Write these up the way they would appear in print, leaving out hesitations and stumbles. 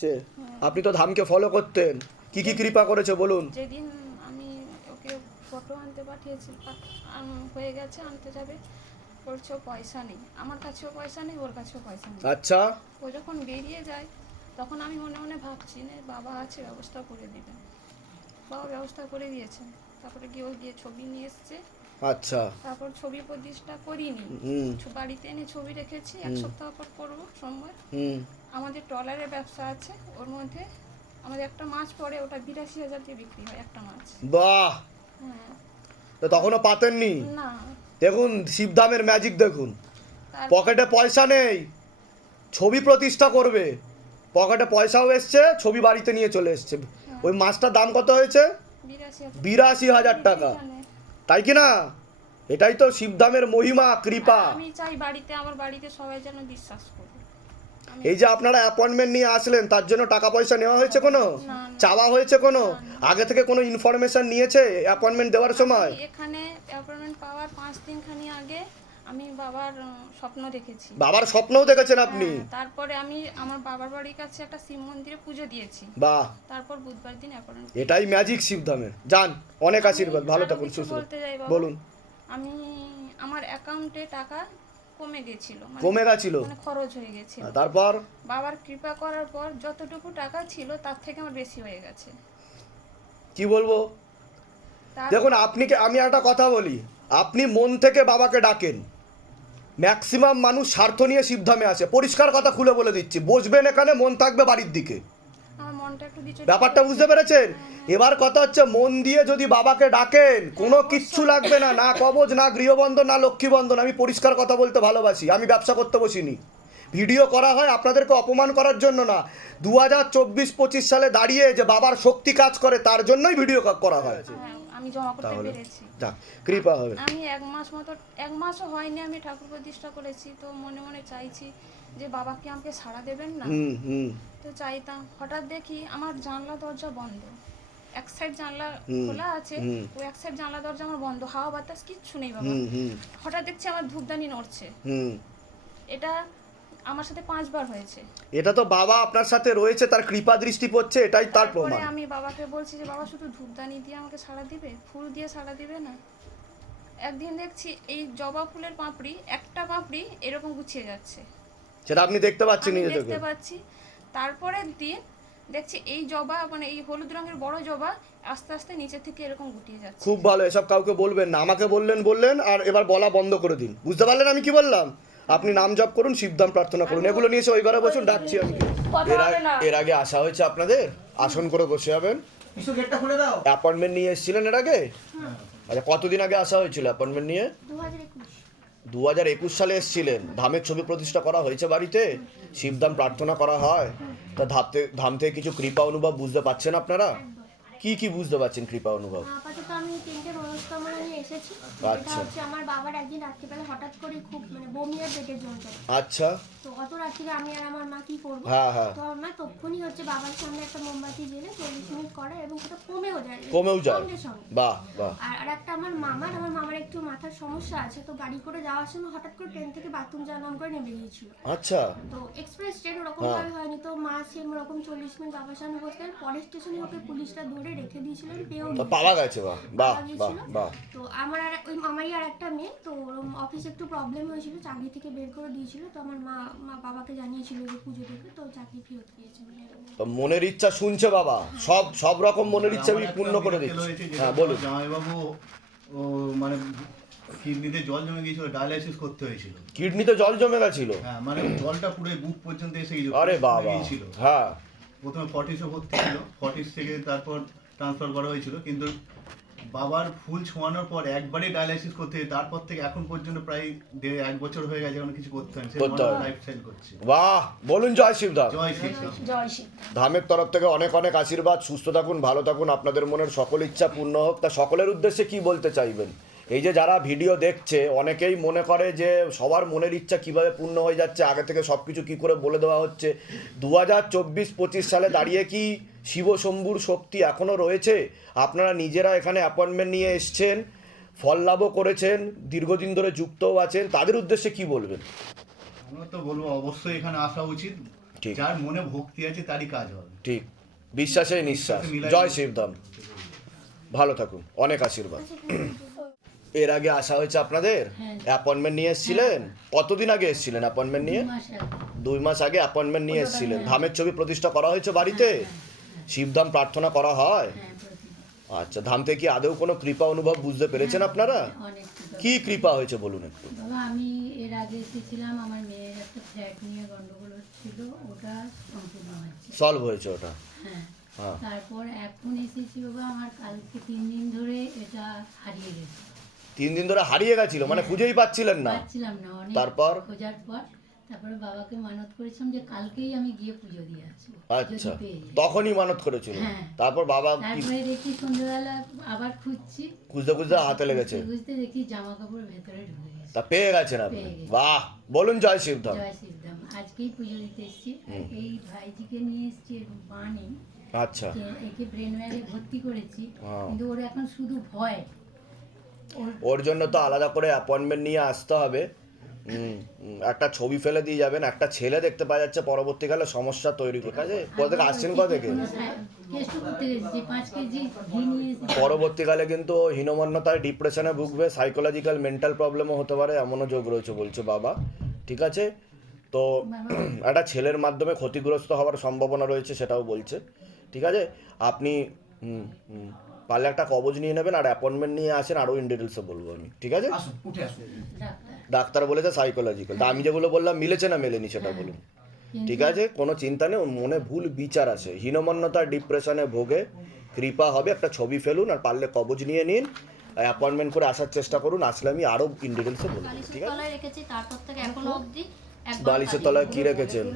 এসছে। আপনি তো ধামকে ফলো করতেন, কি কি কৃপা করেছে বলুন। যেদিন আমি ওকে ফটো আনতে পাঠিয়েছি, হয়ে গেছে, আনতে যাবে, বলছে পয়সা নেই, আমার কাছেও পয়সা নেই, ওর কাছেও পয়সা নেই। আচ্ছা, ও যখন বেরিয়ে যায় তখন আমি মনে মনে ভাবছি না, বাবা আছে, ব্যবস্থা করে দিবেন। বাবা ব্যবস্থা করে দিয়েছে। তারপরে গিয়ে ও গিয়ে ছবি নিয়ে এসছে। আচ্ছা, তারপর ছবি প্রতিষ্ঠা করিনি, হুম বাড়িতে এনে ছবি রেখেছি, এক সপ্তাহ পর করবো সোমবার। হুম আমাদের ট্রলারের ব্যবসা আছে, ওর মধ্যে আমাদের একটা মাছ পড়ে, ওটা 82,000 দিয়ে বিক্রি হয় একটা মাছ। বাহ, হ্যাঁ। তো তখনও পাতেননি। না। দেখুন শিবধামের ম্যাজিক দেখুন, তার পকেটে পয়সা নেই, ছবি প্রতিষ্ঠা করবে, পকেটে পয়সাও এসছে, ছবি বাড়িতে নিয়ে চলে এসছে। ওই মাছটার দাম কত হয়েছে? 82,000 টাকা, তাই কি না? এটাই তো শিবধামের মহিমা, কৃপা। আমি চাই বাড়িতে, আমার বাড়িতে সবাই যেন বিশ্বাস করবে। এই যে আপনারা অ্যাপয়েন্টমেন্ট নিয়ে আসলেন, তার জন্য টাকা পয়সা নেওয়া হয়েছে কোনো? চাওয়া হয়েছে কোনো? আগে থেকে কোনো ইনফরমেশন নিয়েছে অ্যাপয়েন্টমেন্ট দেওয়ার সময়? এখানে অ্যাপয়েন্টমেন্ট পাওয়ার 5 দিনখানি আগে আমি বাবার স্বপ্ন দেখেছি। বাবার স্বপ্নও দেখেছেন আপনি? তারপরে আমি আমার বাবার বাড়ির কাছে একটা শিব মন্দিরে পুজো দিয়েছি। বাহ, তারপর বুধবার দিন অ্যাপয়েন্টমেন্ট। এটাই ম্যাজিক শিবধামের। যান, অনেক আশীর্বাদ, ভালো থাকুন, সুস্থ বলতে যাই বাবা, বলুন। আমি আমার অ্যাকাউন্টে টাকা কমে গেছিল, কমে গেছিল, মানে খরচ হয়ে গেছিল। তারপর বাবার কৃপা করার পর যতটুকু টাকা ছিল তার থেকে আমার বেশি হয়ে গেছে। কি বলবো, দেখুন আমি একটা কথা বলি, আপনি মন থেকে বাবাকে ডাকেন। ম্যাক্সিমাম মানুষ স্বার্থ নিয়ে শিবধামে আসে, পরিষ্কার কথা খুলে বলে দিচ্ছি, বসবেন এখানে, মন থাকবে বাড়ির দিকে। আমার মনটা একটু ব্যাপারটা বুঝতে পেরেছেন? এবার কথা হচ্ছে, মন দিয়ে যদি বাবাকে ডাকেন, কোনো কিচ্ছু লাগবে না, না কবজ, না গৃহবন্ধন, না লক্ষ্মীবন্ধন। আমি পরিষ্কার কথা বলতে ভালোবাসি, আমি ব্যবসা করতে বসিনি। ভিডিও করা হয় আপনাদেরকে অপমান করার জন্য না, 2024-25 সালে দাঁড়িয়ে যে বাবার শক্তি কাজ করে তার জন্যই ভিডিও করা হয়। আমি জমা করতে পেরেছি। যাক, কৃপা হবে। আমি এক মাসও হয়নি আমি ঠাকুর প্রতিষ্ঠা করেছি, তো মনে মনে চাইছি যে বাবা কি আমাকে সাড়া দেবেন না। তো চাইতাম, হঠাৎ দেখি আমার জানলা দরজা বন্ধ, এক সাইড জানলা খোলা আছে, ওই এক সাইড জানলা দরজা আমার বন্ধ, হাওয়া বাতাস কিচ্ছু নেই বাবা। হঠাৎ দেখছি আমার ধূপদানি নড়ছে। এটা আমার সাথে 5 বার হয়েছে। এটা তো বাবা আপনার সাথে রয়েছে, তার কৃপা দৃষ্টি পড়ছে, এটাই তার প্রমাণ। আমি বাবাকে বলছি যে বাবা শুধু ধূপদানি দিয়ে আমাকে সাড়া দিবে, ফুল দিয়ে সাড়া দিবে না। একদিন দেখছি এই জবা ফুলের পাপড়ি, একটা পাপড়ি এরকম গুছিয়ে যাচ্ছে, সেটা আপনি দেখতে পাচ্ছেন, নিজে দেখতে পাচ্ছি। তারপরের দিন দেখছি এই জবা, মানে এই হলুদ রঙের বড় জবা আস্তে আস্তে নিচে থেকে এরকম গুটিয়ে যাচ্ছে। খুব ভালো, এসব কাউকে বলবেন না, আমাকে বললেন, আর এবার বলা বন্ধ করে দিন। বুঝতে পারলেন আমি কি বললাম? আপনি নাম জপ করুন, শিবধাম প্রার্থনা করুন, এগুলো নিয়ে এসে ওই ঘরে বসুন, ডাকছি আমি। এর আগে আসা হয়েছে আপনাদের, আসন করে বসে যাবেন। অ্যাপয়েন্টমেন্ট নিয়ে এসেছিলেন এর আগে? আচ্ছা, কতদিন আগে আসা হয়েছিল অ্যাপয়েন্টমেন্ট নিয়ে? 2021 সালে এসেছিলেন। ধামের ছবি প্রতিষ্ঠা করা হয়েছে বাড়িতে, শিবধাম প্রার্থনা করা হয়, তা ধাম থেকে কিছু কৃপা অনুভব বুঝতে পারছেন আপনারা? কি কি বুঝতে পারছেন কৃপা অনুভব? আপাতত আমি 3টে মনস্কামনা নিয়ে এসেছি। এটা হচ্ছে আমার বাবার একদিন রাত্রিবেলা হঠাৎ করে খুব বমি আর পেটের যন্ত্রণা। আচ্ছা, তো অত রাত্রিরে আমি আর আমার মা কি করবো, তো আমার তখনই হচ্ছে বাবার সামনে একটা মোমবাতি জ্বেলে 40 মিনিট করে এবং সেটা কমেও যায় সঙ্গে সঙ্গে। বাহ বাহ। আর একটা আমার মামার একটু মাথার সমস্যা আছে, তো গাড়ি করে যাওয়ার সময় হঠাৎ করে ট্রেন থেকে বাথরুম যাওয়ার নাম করে নেমে গিয়েছিল। আচ্ছা, তো এক্সপ্রেস ট্রেন ওরকম ভাবে হয়নি, তো মা সেরকম 40 মিনিট বাবার সামনে বসলেন, পরের স্টেশনে ওকে পুলিশরা ধরে রেখে দিয়েছিলেন, পাওয়া গেছে। বাহ বাহ বাহ। তো আমার আর ওই মামারই আর একটা মেয়ে, তো অফিসে একটু প্রবলেম হয়েছিল, চাকরি থেকে বের করে দিয়েছিল, তো আমার মা বাবাকে জানিয়েছিল যে পুজো দেবে, তো চাকরি ফেরত দিয়েছে। মনের ইচ্ছা শুনছে বাবা, সব রকম মনের ইচ্ছা আমি পূর্ণ করে দিচ্ছি। হ্যাঁ বলুন। জামাইবাবু মানে কিডনিতে জল জমে গিয়েছিল, ডায়ালাইসিস করতে হয়েছিল। কিডনিতে জল জমে গেছিল? হ্যাঁ, মানে জলটা পুরো বুক পর্যন্ত এসে গিয়েছিল। আরে বাবা, হ্যাঁ। প্রথমে ফর্টিসে ভর্তি ছিল, ফর্টিস থেকে তারপর ট্রান্সফার করা হয়েছিল, কিন্তু বাবার ফুল ছোঁয়ানোর পর একবারই ডায়ালাইসিস করতে হয়, তারপর থেকে এখন পর্যন্ত প্রায় 1.5 বছর হয়ে গেছে, এখন কিছু করতে হয় লাইফস্টাইল করছে। বাহ, বলুন জয় শিবধাম। জয় শ্রী জয় শ্রী ধামের তরফ থেকে অনেক অনেক আশীর্বাদ, সুস্থ থাকুন, ভালো থাকুন, আপনাদের মনের সকল ইচ্ছা পূর্ণ হোক। তা সকলের উদ্দেশ্যে কি বলতে চাইবেন? এই যে যারা ভিডিও দেখছে, অনেকেই মনে করে যে সবার মনের ইচ্ছা কিভাবে পূর্ণ হয়ে যাচ্ছে, আগে থেকে সব কিছু কী করে বলে দেওয়া হচ্ছে। 2024-25 সালে দাঁড়িয়ে কি শিব শম্ভুর শক্তি এখনও রয়েছে? আপনারা নিজেরা এখানে অ্যাপয়েন্টমেন্ট নিয়ে এসছেন, ফল লাভও করেছেন, দীর্ঘদিন ধরে যুক্তও আছেন, তাদের উদ্দেশ্যে কি বলবেন? আমরা তো বলবো অবশ্যই এখানে আসা উচিত। ঠিক যার মনে ভক্তি আছে তারই কাজ হবে। ঠিক, বিশ্বাসে নিঃশ্বাস। জয় শিবধাম, ভালো থাকুন, অনেক আশীর্বাদ। এর আগে আসা হয়েছে আপনাদের? অ্যাপয়েন্টমেন্ট নিয়ে এসেছিলেন? কতদিন আগে এসেছিলেন অ্যাপয়েন্টমেন্ট নিয়ে? 2 মাস আগে অ্যাপয়েন্টমেন্ট নিয়ে এসেছিলেন। ধামের ছবি প্রতিষ্ঠা করা হয়েছে বাড়িতে? শিবধাম প্রার্থনা করা হয়? আচ্ছা, ধাম থেকে কি আদৌ কোনো কৃপা অনুভব বুঝতে পেরেছেন আপনারা? অনেক কৃপা। কি কৃপা হয়েছে বলুন একটু। বাবা আমি এর আগে এসেছিলাম, আমার মেয়ের একটা ফ্ল্যাট নিয়ে গন্ডগোল হচ্ছিল, ওটা সম্পূর্ণ হয়েছে। সলভ হয়েছে ওটা? হ্যাঁ। হ্যাঁ। তারপর এখন এসেছি বাবা, আমার কালকে 3 দিন ধরে এটা হারিয়ে গেছে। 3 দিন ধরে হারিয়ে গেছিল, মানে খুঁজেই পাচ্ছিলেন না? পাচ্ছিলাম না, অনেক তারপর? খোঁজার পর তারপরে বাবাকে মানত করেছিলাম যে কালকেই আমি গিয়ে পুজো দিয়ে আসবো, আচ্ছা, যদি পেয়ে যাই। তখনই মানত করেছিল? হ্যাঁ। তারপর বাবা কি তারপরে দেখি সন্ধ্যেবেলা আবার খুঁজছি, খুঁজতে খুঁজতে হাতে লেগেছে? বুঝতে দেখি জামা কাপড় ভেতরে ঢুকে গেছে। তা পেয়ে গেছেন আপনি? পেয়ে গেছি। বাহ, বলুন জয় শিবধাম। জয় শিবধাম। আজকেই পুজো দিতে এসেছি, আর এই ভাইজিকে নিয়ে এসেছি, এর মা নেই, আচ্ছা, একে ব্রেন ওয়্যারে ভর্তি করেছি, হ্যাঁ। কিন্তু ওর এখন শুধু ভয়। ওর জন্য তো আলাদা করে অ্যাপয়েন্টমেন্ট নিয়ে আসতে হবে। একটা ছবি ফেলে দিয়ে যাবেন, একটা ছেলে দেখতে পাওয়া যাচ্ছে, পরবর্তীকালে সমস্যা তৈরি করে। আছে কোথা থেকে আসছেন, কোথা থেকে? টেস্ট করতে গেছি, 5 কেজি ঘি নিয়ে এসেছি। পরবর্তীকালে কিন্তু হীনমন্যতায় ডিপ্রেশনে ভুগবে, সাইকোলজিক্যাল মেন্টাল প্রবলেমও হতে পারে, এমনও যোগ রয়েছে বলছে বাবা। ঠিক আছে, তো একটা ছেলের মাধ্যমে ক্ষতিগ্রস্ত হওয়ার সম্ভাবনা রয়েছে, সেটাও বলছে। ঠিক আছে, আপনি পারলে একটা কবজ নিয়ে নেবেন আর অ্যাপয়েন্টমেন্ট নিয়ে আসেন, আরও ইন ডিটেলসে বলবো আমি। ঠিক আছে? ডাক্তার বলেছে সাইকোলজিক্যাল, তা আমি যেগুলো বললাম মিলেছে না মেলেনি সেটা বলুন। ঠিক আছে, কোনো চিন্তা নেই, ওর মনে ভুল বিচার আছে, হীনমন্যতার ডিপ্রেশনে ভোগে, কৃপা হবে, একটা ছবি ফেলুন আর পারলে কবজ নিয়ে নিন, অ্যাপয়েন্টমেন্ট করে আসার চেষ্টা করুন, আসলে আমি আরও ইন ডিটেলসে বলবো। ঠিক আছে? তলায় রেখেছি, তারপর থেকে এখনো অবধি বালিশের তলায় কি রেখেছেন?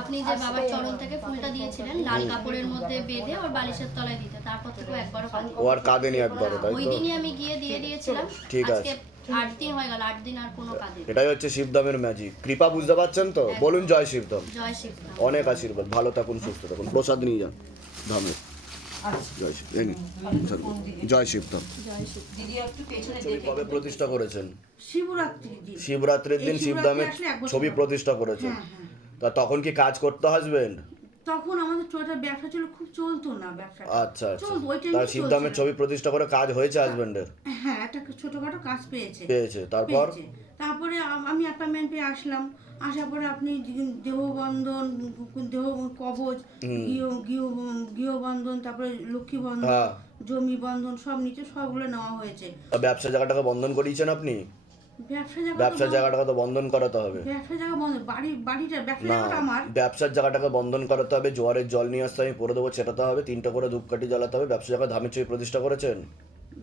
আপনি যে বাবার চরণ থেকে ফুলটা দিয়েছিলেন লাল কাপড়ের মধ্যে বেঁধে ওর বালিশের তলায় দিতে, তারপর থেকে একবারও কাঁদেনি। ও আর কাঁদেনি একবারও, তাই ওই তো? দিনই আমি গিয়ে দিয়ে দিয়েছিলাম। ঠিক আছে। আজকে 8 দিন হয়ে গেল, 8 দিন আর কোনো কাঁদেনি। এটাই হচ্ছে শিবধামের ম্যাজিক, কৃপা বুঝতে পারছেন তো? বলুন জয় শিবধাম। জয় শিবধাম। অনেক আশীর্বাদ, ভালো থাকুন, সুস্থ থাকুন, প্রসাদ নিয়ে যান ধামে। জয় শিব, এই নিন, জয় শিবধাম। কবে প্রতিষ্ঠা করেছেন? শিবরাত্রির দিন। শিবরাত্রির দিন এই শিবধামে শিবরাত্রি আসলে 1 বছর ছবি পর। প্রতিষ্ঠা করেছেন। হ্যাঁ। তা তখন কি কাজ করতে হাসবেন? তখন আমাদের ছোট ব্যবসা ছিল, খুব চলতো না ব্যবসাটা। আচ্ছা আচ্ছা, চলতো, ওই তা টাইমে শিবধামের ছবি প্রতিষ্ঠা করে কাজ হয়েছে হাজবেন্ডের? হ্যাঁ, একটা ছোটখাটো কাজ পেয়েছে। পেয়েছে, তারপর? তারপরে আমি অ্যাপয়েন্টমেন্ট পেয়ে আসলাম, আসার পরে আপনি দেহবন্ধন, দেহ কবচ, গৃহবন্ধন, তারপরে লক্ষ্মী বন্ধন, হ্যাঁ। জমি বন্ধন সব নিচে সবগুলো নেওয়া হয়েছে। তা ব্যবসা জায়গাটাকে বন্ধন করিয়েছেন আপনি? ব্যবসার জায়গাটাকে তো বন্ধন করাতে হবে। ব্যবসা জায়গা বন্ধ, বাড়িটা ব্যবসা না, জায়গাটা আমার। ব্যবসার জায়গাটাকে বন্ধন করাতে হবে, জোয়ারের জল নিয়ে আসতে আমি পরে দেবো, ছেটাতে হবে, 3টা করে ধূপকাঠি জ্বালাতে হবে। ব্যবসা জায়গায় ধামের ছবি প্রতিষ্ঠা করেছেন?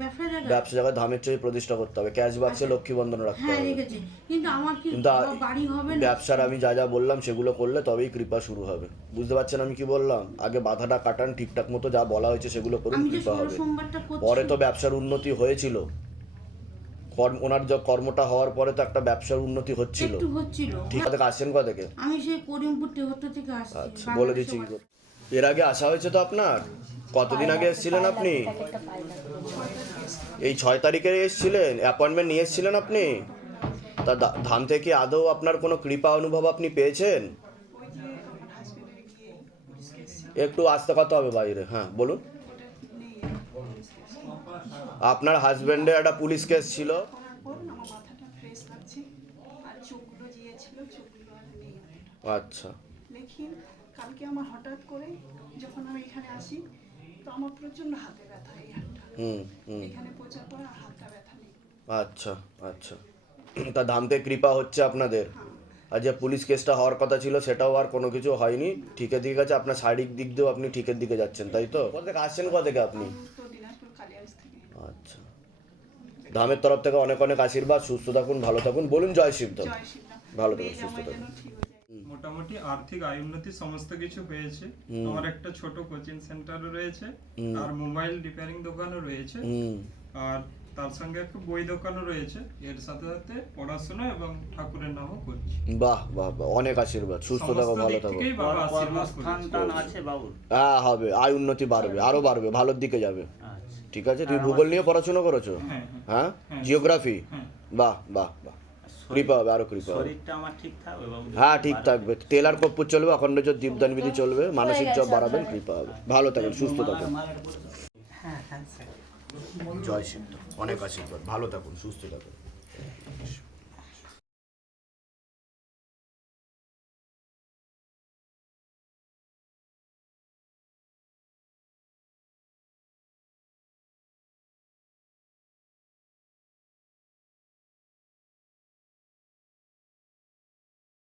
ব্যবসা জায়গা, ব্যবসা জায়গায় ধামের ছবি প্রতিষ্ঠা করতে হবে, ক্যাশ বাক্সে লক্ষ্মী বন্ধন রাখতে হ্যাঁ হবে। রেখেছি, কিন্তু আমার কি কিন্তু আমার বাড়ি হবে না। ব্যবসার আমি যা যা বললাম সেগুলো করলে তবেই কৃপা শুরু হবে, বুঝতে পারছেন আমি কি বললাম? আগে বাধাটা কাটান, ঠিকঠাক মতো যা বলা হয়েছে সেগুলো করুন, আমি যে কৃপা হবে। সোমবারটা করছি, পরে তো ব্যবসার উন্নতি হয়েছিল, ওনার যে কর্মটা হওয়ার পরে তো একটা ব্যবসার উন্নতি হচ্ছিল। একটু হচ্ছিল। ঠিক আছে, আসছেন কোথা থেকে? আমি সেই করিমপুর টেহট্ট থেকে আসছি। আচ্ছা, বলে দিচ্ছি কি করে। এর আগে আসা হয়েছে তো আপনার? কতদিন আগে এসেছিলেন আপনি? এই 6 তারিখে এসেছিলেন, অ্যাপয়েন্টমেন্ট নিয়ে এসেছিলেন আপনি? তা ধাম থেকে আদৌ আপনার কোনো কৃপা অনুভব আপনি পেয়েছেন? একটু আস্তে কথা হবে বাইরে, হ্যাঁ বলুন। আপনার হাজবেন্ডের একটা পুলিশ কেস ছিল। করার পর আমার মাথাটা ফ্রেশ লাগছে, আর চোখগুলো গিয়েছিল, চোখগুলো আর নেই। আচ্ছা, লেকিন কালকে আমার হঠাৎ করে যখন আমি এখানে আসি, তো আমার প্রচণ্ড হাতে ব্যথা, এই হাতটা এখানে পচার পর আর হাতটা ব্যথা নেই। আচ্ছা আচ্ছা, তা ধাম থেকে কৃপা হচ্ছে আপনাদের। আর যে পুলিশ কেসটা হওয়ার কথা ছিল সেটাও আর কোনো কিছু হয়নি, ঠিকের দিকে গেছে, আপনার শারীরিক দিক দিয়েও আপনি ঠিকের দিকে যাচ্ছেন, তাই তো? কোথা থেকে আসছেন, কোথা থেকে আপনি? তো দিনাজপুর কালিয়াগঞ্জ থেকে। আচ্ছা, ধামের তরফ থেকে অনেক অনেক আশীর্বাদ, সুস্থ থাকুন, ভালো থাকুন, বলুন জয় শিবধাম। জয় শিবরাম। ভালো থাকুন, মেয়ে সুস্থ জামাই থাকুন। যেন ঠিক হয়ে যায়। মোটামুটি আর্থিক আয় উন্নতি সমস্ত কিছু হয়েছে। আমার একটা ছোট কোচিং সেন্টারও রয়েছে, আর মোবাইল রিপেয়ারিং দোকানও রয়েছে, আর তার সঙ্গে একটা বই দোকানও রয়েছে। এর সাথে সাথে পড়াশোনা এবং ঠাকুরের নামও করছি। বাহ বাহ বাহ, অনেক আশীর্বাদ, সুস্থ থাকো, ভালো থাকো। থেকেই বাবা আশীর্বাদ করেছে। আছে বাবুর? হ্যাঁ হবে, আয় উন্নতি বাড়বে, আরো বাড়বে, ভালোর দিকে যাবে। আচ্ছা। ঠিক আছে, তুমি ভূগোল নিয়ে পড়াশোনা করেছো? হ্যাঁ, হ্যাঁ, জিওগ্রাফি? হ্যাঁ। বাহ বাহ বাহ। কৃপা হবে, আরো কৃপা হবে। শরীরটা আমার ঠিক থাকবে এবং হ্যাঁ ঠিক থাকবে, তেল আর কর্পূর চলবে, অখণ্ড জপ দীপদান বিধি চলবে, মানসিক জপ বাড়াবেন, কৃপা হবে। ভালো থাকবেন, সুস্থ থাকুন। হ্যাঁ হ্যাঁ স্যার। জয় সিদ্ধ, অনেক আশীর্বাদ, ভালো থাকুন, সুস্থ থাকুন।